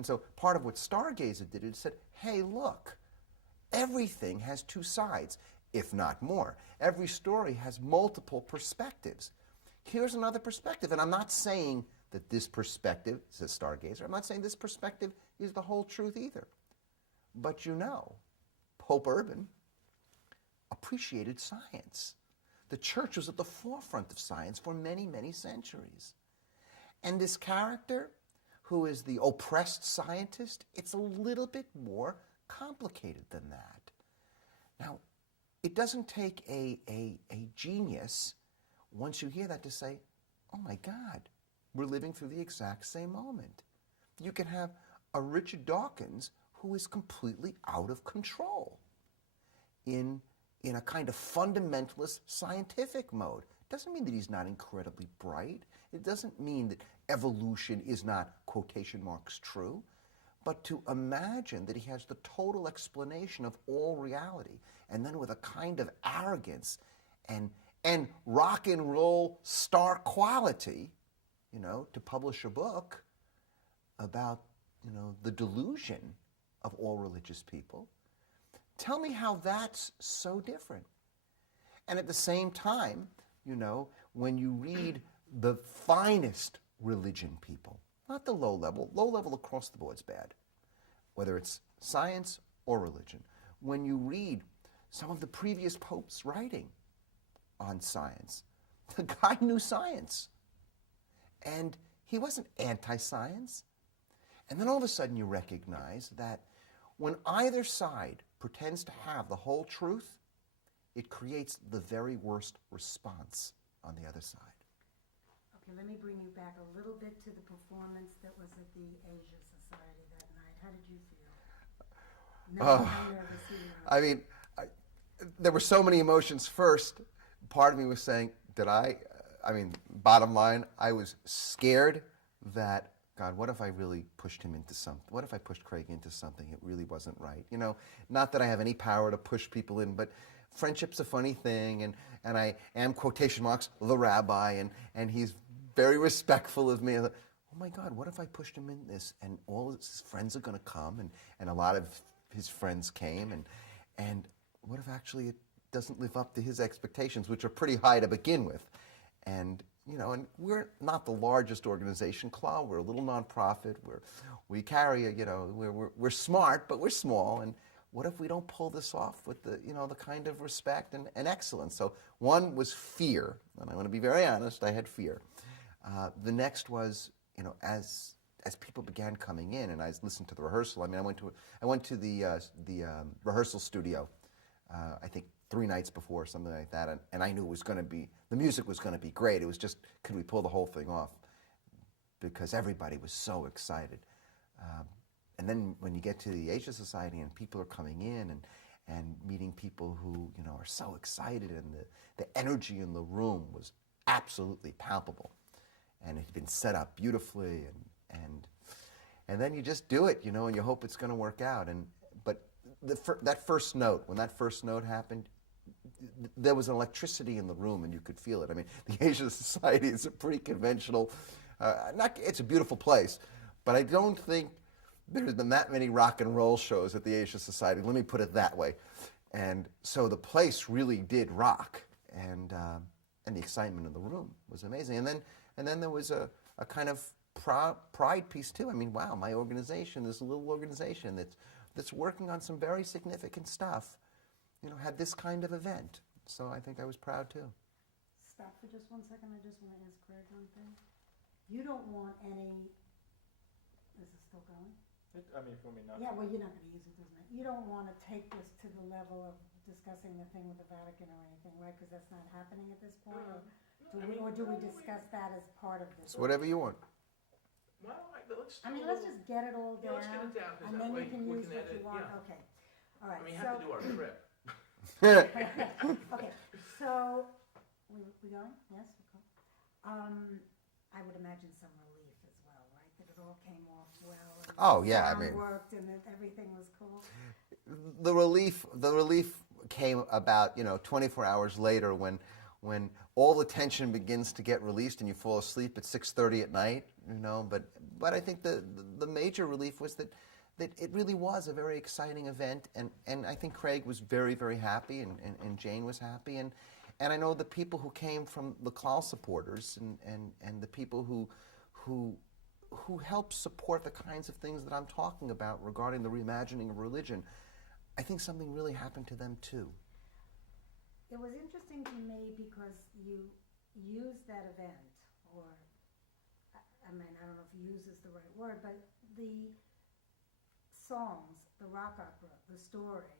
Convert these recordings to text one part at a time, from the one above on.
And so part of what Stargazer did, it said, hey, look, everything has two sides, if not more. Every story has multiple perspectives. Here's another perspective, and I'm not saying that this perspective, says Stargazer, I'm not saying this perspective is the whole truth either. But you know, Pope Urban appreciated science. The church was at the forefront of science for many, many centuries. And this character, who is the oppressed scientist, it's a little bit more complicated than that. Now, it doesn't take a genius, once you hear that, to say, oh my God, we're living through the exact same moment. You can have a Richard Dawkins who is completely out of control in a kind of fundamentalist scientific mode. It doesn't mean that he's not incredibly bright. It doesn't mean that evolution is not, quotation marks, true. But to imagine that he has the total explanation of all reality, and then with a kind of arrogance and rock and roll star quality, to publish a book about, the delusion of all religious people. Tell me how that's so different. And at the same time, when you read the finest religion people, not the low level across the board is bad, whether it's science or religion. When you read some of the previous popes writing on science, the guy knew science. And he wasn't anti-science. And then all of a sudden you recognize that when either side pretends to have the whole truth, it creates the very worst response on the other side. Okay, let me bring you back a little bit to the performance that was at the Asia Society that night. How did you feel? How nervous you were? I mean, there were so many emotions. First, part of me was saying, bottom line, I was scared that, God, what if I really pushed him into something? What if I pushed Craig into something it really wasn't right? Not that I have any power to push people in, but friendship's a funny thing, and I am, quotation marks, the rabbi, and he's very respectful of me. I thought, oh my God, what if I pushed him in this, and all his friends are going to come, and a lot of his friends came, and what if actually it doesn't live up to his expectations, which are pretty high to begin with? And and we're not the largest organization, CLA. We're a little nonprofit. We carry we're smart, but we're small. And what if we don't pull this off with the kind of respect and excellence? So one was fear, and I want to be very honest. I had fear. The next was as people began coming in, and I listened to the rehearsal. I mean, I went to the rehearsal studio. I think 3 nights before, something like that, and I knew the music was going to be great. It was just, could we pull the whole thing off? Because everybody was so excited. And then when you get to the Asia Society and people are coming in and meeting people who are so excited, and the energy in the room was absolutely palpable, and it had been set up beautifully, and then you just do it, and you hope it's going to work out. But that first note, when that first note happened, there was an electricity in the room, and you could feel it. I mean, the Asia Society is a pretty conventional, it's a beautiful place, but I don't think there's been that many rock and roll shows at the Asia Society. Let me put it that way. And so the place really did rock, and the excitement in the room was amazing. And then there was a kind of pride piece too. I mean, wow, my organization, this little organization that's working on some very significant stuff, had this kind of event. So I think I was proud too. Stop for just 1 second. I just want to ask Craig one thing. You don't want any, is it still going? For me, not. Yeah, well, you're not going to use it, doesn't it? You don't want to take this to the level of discussing the thing with the Vatican or anything, right? Because that's not happening at this point? Or do we discuss that as part of this? It's whatever you want. Why don't let's just get it all down. let's get it down, 'cause and that then way you can we use can what you edit, want. yeah. Okay. All right. we have to do our trip. Okay, so we going? Yes, we're cool. I would imagine some relief as well, right? That it all came off well. And Oh, the yeah, I sound mean- worked and that everything was cool. The relief came about 24 hours later when all the tension begins to get released and you fall asleep at 6:30 at night. But but I think the major relief was that it really was a very exciting event, and I think Craig was very, very happy, and Jane was happy, and I know the people who came from the Klal supporters and the people who help support the kinds of things that I'm talking about regarding the reimagining of religion, I think something really happened to them too. It was interesting to me because you used that event, or, I mean, I don't know if use is the right word, but the songs, the rock opera, the story,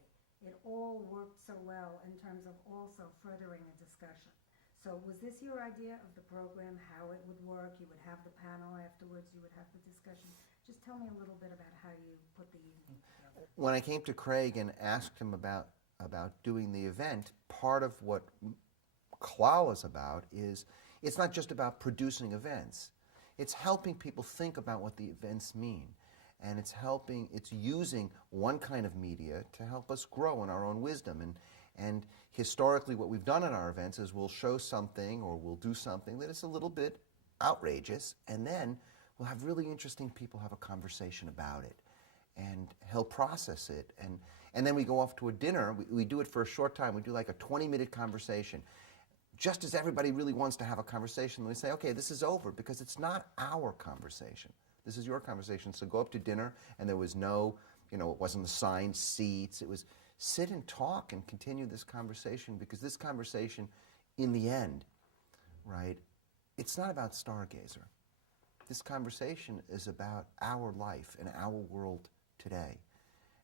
it all worked so well in terms of also furthering a discussion. So was this your idea of the program, how it would work? You would have the panel afterwards, you would have the discussion. Just tell me a little bit about how you put the evening together. When I came to Craig and asked him about doing the event, part of what Klal is about is it's not just about producing events. It's helping people think about what the events mean. And it's using one kind of media to help us grow in our own wisdom. And historically what we've done in our events is we'll show something or we'll do something that is a little bit outrageous, and then we'll have really interesting people have a conversation about it. And he'll process it. And then we go off to a dinner. We do it for a short time. We do like a 20-minute conversation. Just as everybody really wants to have a conversation, we say, okay, this is over, because it's not our conversation. This is your conversation. So go up to dinner, and there was no, it wasn't assigned seats. It was sit and talk and continue this conversation, because this conversation, in the end, right, it's not about Stargazer. This conversation is about our life and our world today.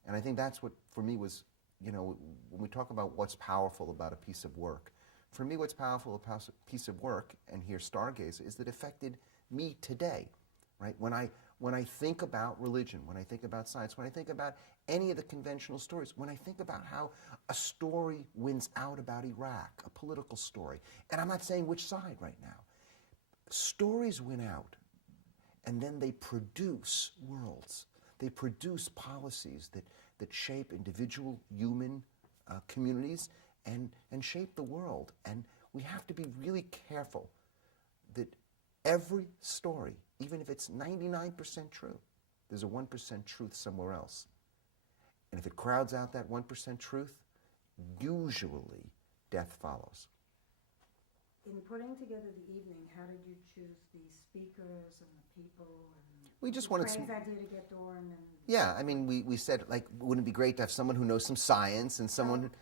And I think that's what, for me, was, when we talk about what's powerful about a piece of work, for me, what's powerful about a piece of work, and here Stargazer, is that it affected me today, right? When I think about religion, when I think about science, when I think about any of the conventional stories, when I think about how a story wins out about Iraq, a political story, and I'm not saying which side right now, stories win out, and then they produce worlds. They produce policies that shape individual human communities and shape the world. And we have to be really careful that every story, even if it's 99% true, there's a 1% truth somewhere else. And if it crowds out that 1% truth, usually death follows. In putting together the evening, how did you choose the speakers and the people? And we just wanted Craig's idea to get Doran and... Yeah, I mean, we said, wouldn't it be great to have someone who knows some science and someone Just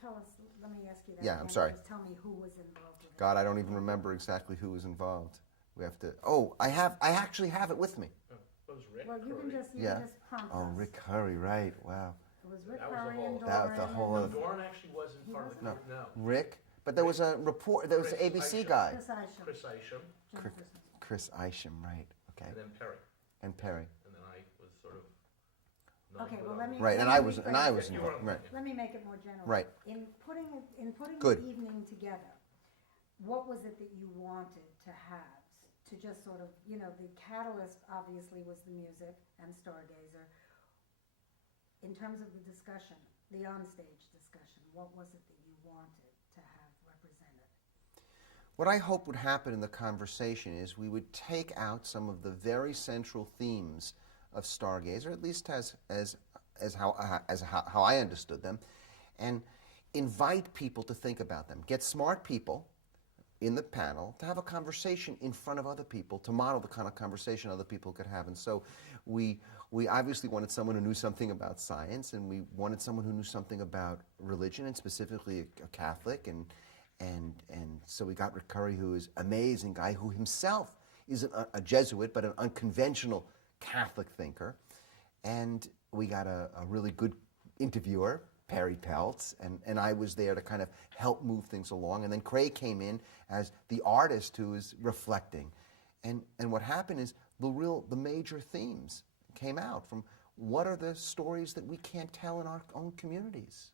tell us, let me ask you that. Yeah, I'm sorry. Just tell me who was involved with it. God, I don't even remember exactly who was involved. We have to, I actually have it with me. It was Rick Well, you can Curry. just prompt Oh, us. Rick Curry, right, wow. It was Rick That was the Curry whole- and Doran. That was the whole No, of- Doran actually wasn't part of the No. group, no. Rick, but there was a report, there was an Chris ABC Isham. guy. Chris Isham. Chris Isham, Jennifer's husband. Chris Isham, right, okay, and then Perry, and Perry. and then I was sort of. known Okay, for well, that. let me... Right, and let I me was rephrase it. You were involved, on right. that, Let me make it more general. Right. In putting Good. the evening together, what was it that you wanted to have? To just sort of, the catalyst obviously was the music and Stargazer. In terms of the discussion, the onstage discussion, what was it that you wanted to have represented? What I hope would happen in the conversation is we would take out some of the very central themes of Stargazer, at least as how I understood them, and invite people to think about them. Get smart people in the panel to have a conversation in front of other people, to model the kind of conversation other people could have. And so we obviously wanted someone who knew something about science, and we wanted someone who knew something about religion, and specifically a Catholic. And so we got Rick Curry, who is an amazing guy, who himself is a Jesuit, but an unconventional Catholic thinker. And we got a really good interviewer, Perry Peltz, and I was there to kind of help move things along. And then Craig came in as the artist who is reflecting. And what happened is the major themes came out from what are the stories that we can't tell in our own communities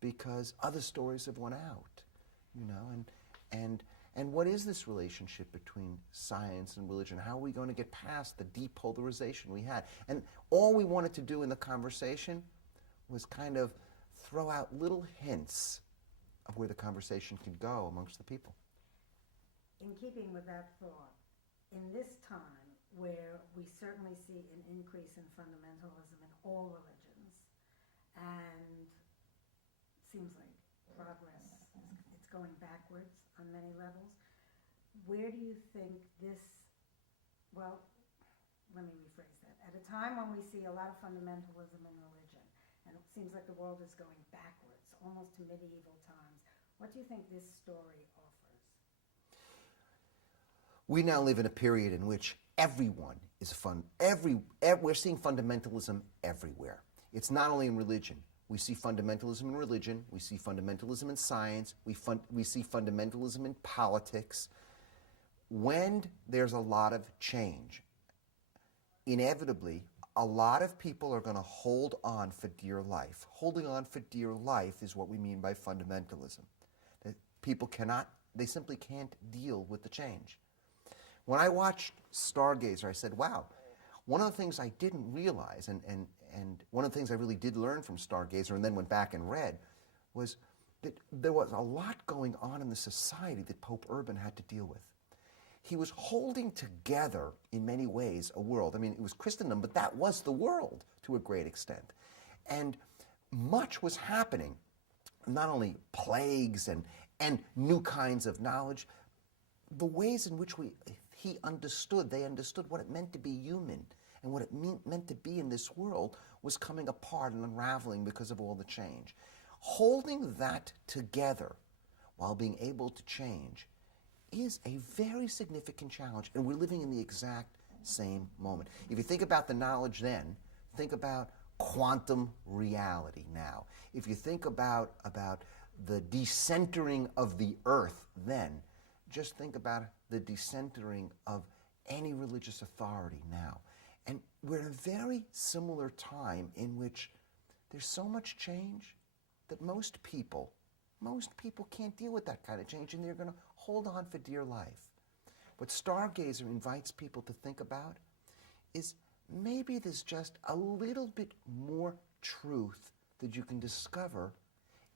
because other stories have won out, and what is this relationship between science and religion? How are we going to get past the depolarization we had? And all we wanted to do in the conversation was kind of throw out little hints of where the conversation could go amongst the people. In keeping with that thought, in this time where we certainly see an increase in fundamentalism in all religions, and it seems like progress it's going backwards on many levels. Where do you think this, well, let me rephrase that. At a time when we see a lot of fundamentalism in religion, and it seems like the world is going backwards, almost to medieval times, what do you think this story offers? We now live in a period in which everyone is we're seeing fundamentalism everywhere. It's not only in religion. We see fundamentalism in religion. We see fundamentalism in science. We see fundamentalism in politics. When there's a lot of change, inevitably, a lot of people are going to hold on for dear life. Holding on for dear life is what we mean by fundamentalism. That people they simply can't deal with the change. When I watched Stargazer, I said, wow, one of the things I didn't realize, and one of the things I really did learn from Stargazer and then went back and read, was that there was a lot going on in the society that Pope Urban had to deal with. He was holding together, in many ways, a world. I mean, it was Christendom, but that was the world to a great extent. And much was happening, not only plagues and new kinds of knowledge, the ways in which they understood what it meant to be human and what it meant to be in this world was coming apart and unraveling because of all the change. Holding that together while being able to change is a very significant challenge, and we're living in the exact same moment. If you think about the knowledge then, think about quantum reality now. If you think about the decentering of the earth then, just think about the decentering of any religious authority now. And we're in a very similar time in which there's so much change that most people can't deal with that kind of change, and they're going to hold on for dear life. What Stargazer invites people to think about is maybe there's just a little bit more truth that you can discover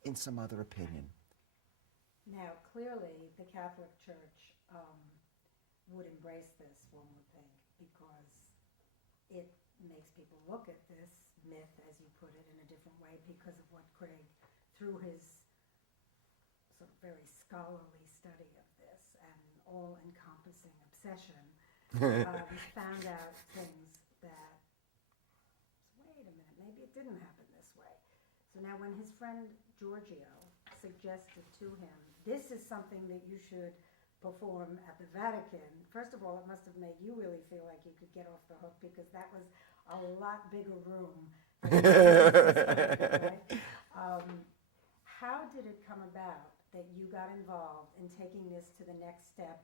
in some other opinion. Now, clearly, the Catholic Church would embrace this, one would think, because it makes people look at this myth, as you put it, in a different way because of what Craig, through his sort of very scholarly study of this and all-encompassing obsession, found out things that, wait a minute, maybe it didn't happen this way. So now when his friend Giorgio suggested to him, this is something that you should perform at the Vatican, first of all, it must have made you really feel like you could get off the hook because that was a lot bigger room. Right? How did it come about that you got involved in taking this to the next step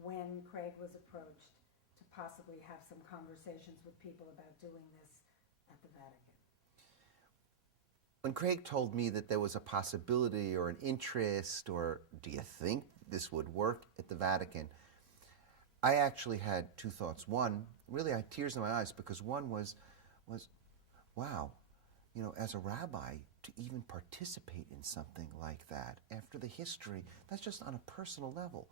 when Craig was approached to possibly have some conversations with people about doing this at the Vatican? When Craig told me that there was a possibility or an interest, or do you think this would work at the Vatican, I actually had two thoughts. One, really I had tears in my eyes, because one was wow, as a rabbi, to even participate in something like that after the history, that's just on a personal level.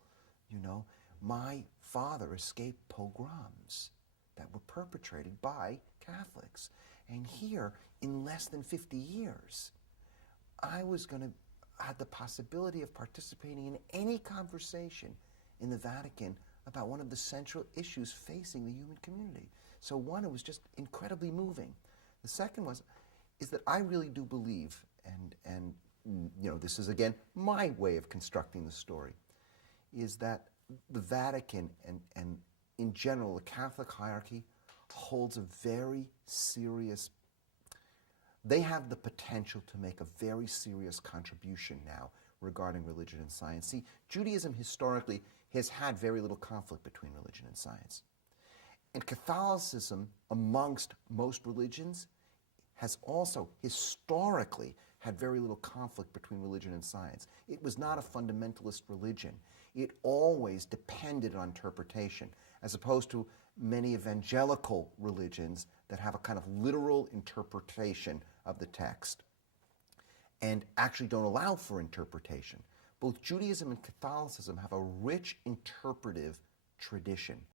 My father escaped pogroms that were perpetrated by Catholics. And here, in less than 50 years, I had the possibility of participating in any conversation in the Vatican about one of the central issues facing the human community. So one, it was just incredibly moving. The second is that I really do believe, and this is again my way of constructing the story, is that the Vatican and in general the Catholic hierarchy holds a very serious, they have the potential to make a very serious contribution now regarding religion and science. See, Judaism historically has had very little conflict between religion and science. And Catholicism, amongst most religions, has also historically had very little conflict between religion and science. It was not a fundamentalist religion. It always depended on interpretation, as opposed to many evangelical religions that have a kind of literal interpretation of the text and actually don't allow for interpretation. Both Judaism and Catholicism have a rich interpretive tradition.